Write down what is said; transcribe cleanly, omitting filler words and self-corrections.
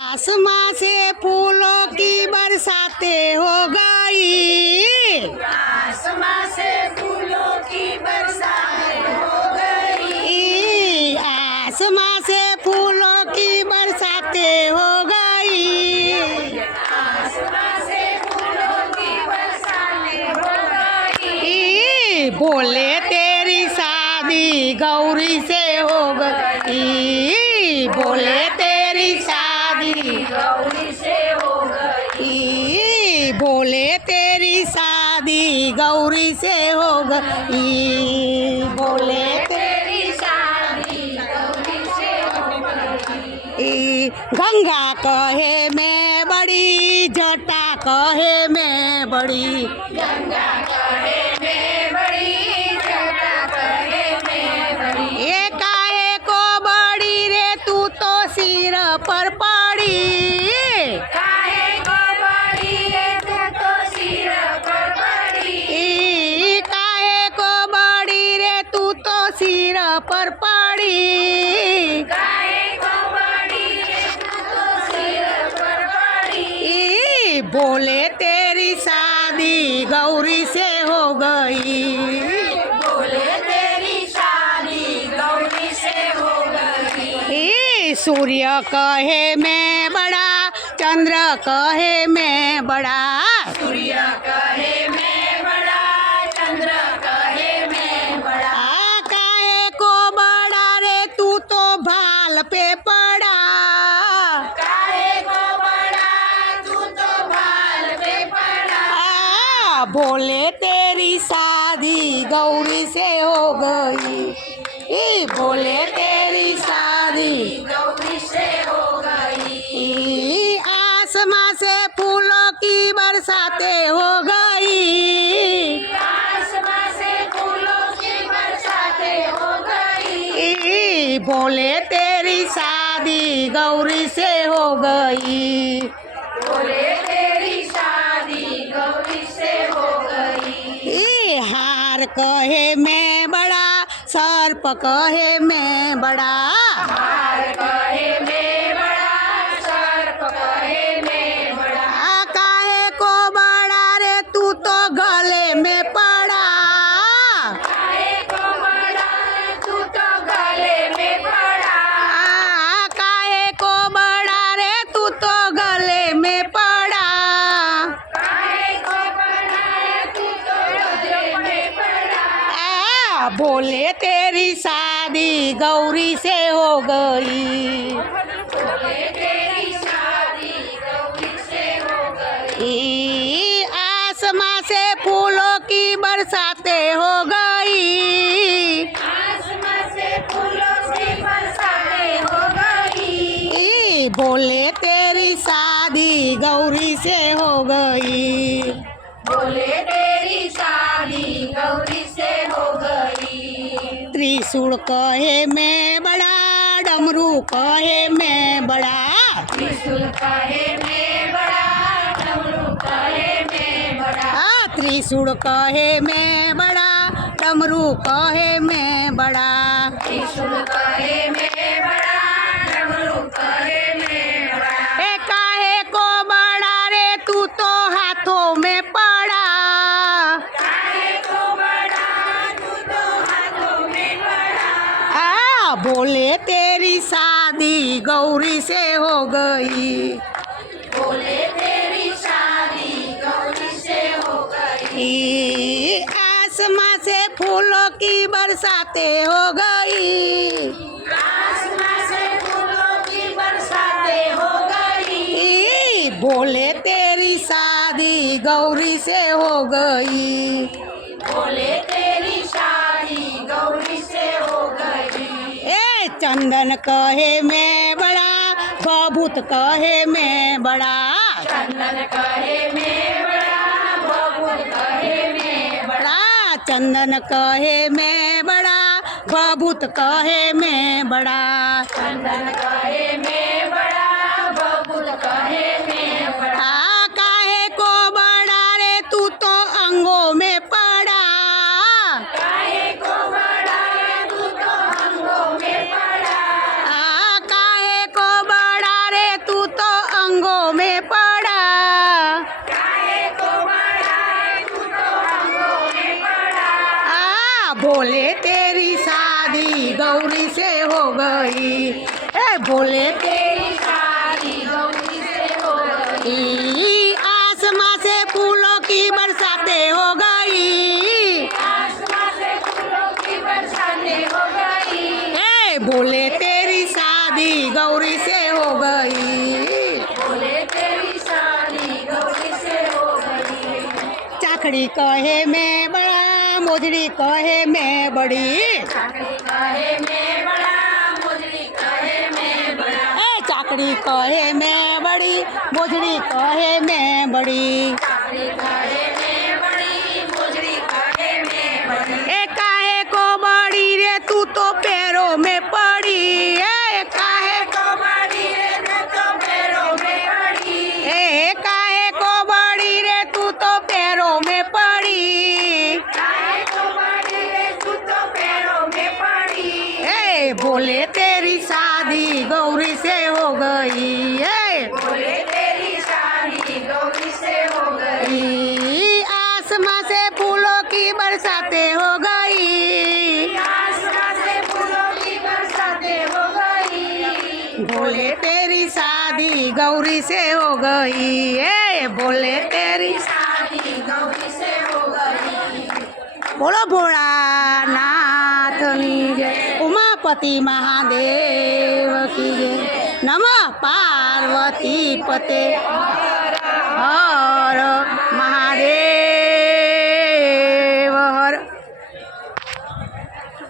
आसमां से फूलों की बरसातें हो गई। आसमां से फूलों की बरसातें हो गई। आसमां से फूलों की बरसातें हो गई। आसमां से फूलों की बरसातें हो गई। बोले तेरी शादी गौरी से हो गई। बोले तेरी शादी गौरी से हो गई। बोले तेरी शादी गौरी से हो गई। बोले तेरी शादी गौरी से हो गई। गंगा कहे मैं बड़ी, जटा कहे मैं बड़ी। गंगा कहे मैं बड़ी, जटा कहे मैं बड़ी। काहे को बड़ी रे तू तो सिर पर पड़ी। काहे को बड़ी रे तू तो सिर पर पड़ी। काहे को बड़ी रे तू तो सिर पर पड़ी। काहे को बड़ी रे तू तो सिर पर पड़ी। बोले तेरी शादी गौरी से हो गई। बोले तेरी शादी गौरी से हो गई। सूर्य कहे मैं बड़ा, चंद्र कहे मैं बड़ा। सूर्य कहे मैं बड़ा, चंद्र कहे मैं बड़ा। काहे को बड़ा रे तू तो भाल पे पड़ा। काहे को बड़ा तू तो भाल पे पड़ा। बोले तेरी शादी गौरी से हो गई। बोले तेरी शादी गौरी से हो गई। आसमां से फूलों की बरसातें हो गई। आसमां से फूलों की बरसातें हो गई। बोले तेरी शादी गौरी से हो गई। बोले तेरी शादी गौरी से हो गई। हार कहे मैं बड़ा, सर्प कहे मैं बड़ा। हार कहे मैं बड़ा, सर्प कहे मैं बड़ा। काहे को बड़ा रे तू तो गले में पड़ा। काहे को बड़ा तू तो गले में पड़ा। काहे को बड़ा रे तू तो गले में पड़ा। काहे को बड़ा तू तो गले में पड़ा। बोले तेरी शादी गौरी से हो गई। बोले तेरी शादी गौरी से हो गई। आसमां से फूलों की बरसातें हो गई। आसमां से फूलों की बरसातें हो गई। बोले तेरी शादी गौरी से हो गई। बोले तेरी शादी गौरी से हो गई। त्रिशूल कहे मैं बड़ा, डमरू कहे मैं बड़ा। त्रिशूल कहे मैं बड़ा, डमरू कहे मैं बड़ा। त्रिशूल कहे मैं बड़ा, डमरू कहे मैं बड़ा। त्रिशूल कहे मैं बड़ा, डमरू कहे मैं बड़ा। काहे को बड़ा रे तू तो हाथों में पड़ा। काहे को बड़ा तू तो हाथों में पड़ा। बोले तेरी शादी गौरी से हो गई। बोले तेरी शादी गौरी से हो गई। आसमां से फूलों की बरसातें हो गई। आसमां से फूलों की बरसातें हो गई। बोले तेरी शादी गौरी से हो गई। बोले तेरी शादी गौरी से हो गई। चंदन कहे मैं बड़ा, बबूत कहे मैं बड़ा। चंदन कहे मैं बड़ा, बबूत कहे मैं बड़ा। चंदन कहे मैं बड़ा, बबूत कहे मैं बड़ा। चंदन कहे मैं बड़ा, बबूत कहे मैं बड़ा। काहे को बड़ा रे तू तो अंगों में पड़ा। काहे को बड़ा तू तो अंगों में पड़ा। काहे को बड़ा रे तू तो बोले तेरी शादी गौरी से हो गई। आसमां से फूलों की बरसातें हो गई। आसमां से फूलों की बरसातें हो गई। ए बोले तेरी शादी गौरी से हो गई। बोले तेरी शादी गौरी से हो गई। चाकड़ी कहे मैं बड़ा, मोजड़ी कहे मैं बड़ी। चाकरी कहे मैं बड़ा, मोजड़ी कहे मैं बड़ा। ए चाकड़ी कहे मैं बड़ी, मोजड़ी कहे मैं बड़ी। चाकरी कहे मैं बड़ी, मोजड़ी कहे मैं बड़ी। ए काहे को बड़ी रे तू तो पैरों में पड़ी। ए काहे तो बड़ी रे तू तो पैरों में पड़ी। ए काहे को बड़ी रे तू तो पैरों में पड़ी। काहे तो बड़ी रे तू तो पैरों में पड़ी। ए बोले तेरी शादी गौरी से हो गई। ए बोले तेरी शादी गौरी से हो गई। आसमां से फूलों की बरसातें हो गई। आसमां से फूलों की बरसातें हो गई। बोले तेरी शादी गौरी से हो गई। ए बोले तेरी शादी गौरी से हो गई। बोलो भोलानाथनी जय, उमापति महादेव की जय, नमः पार्वती पते हर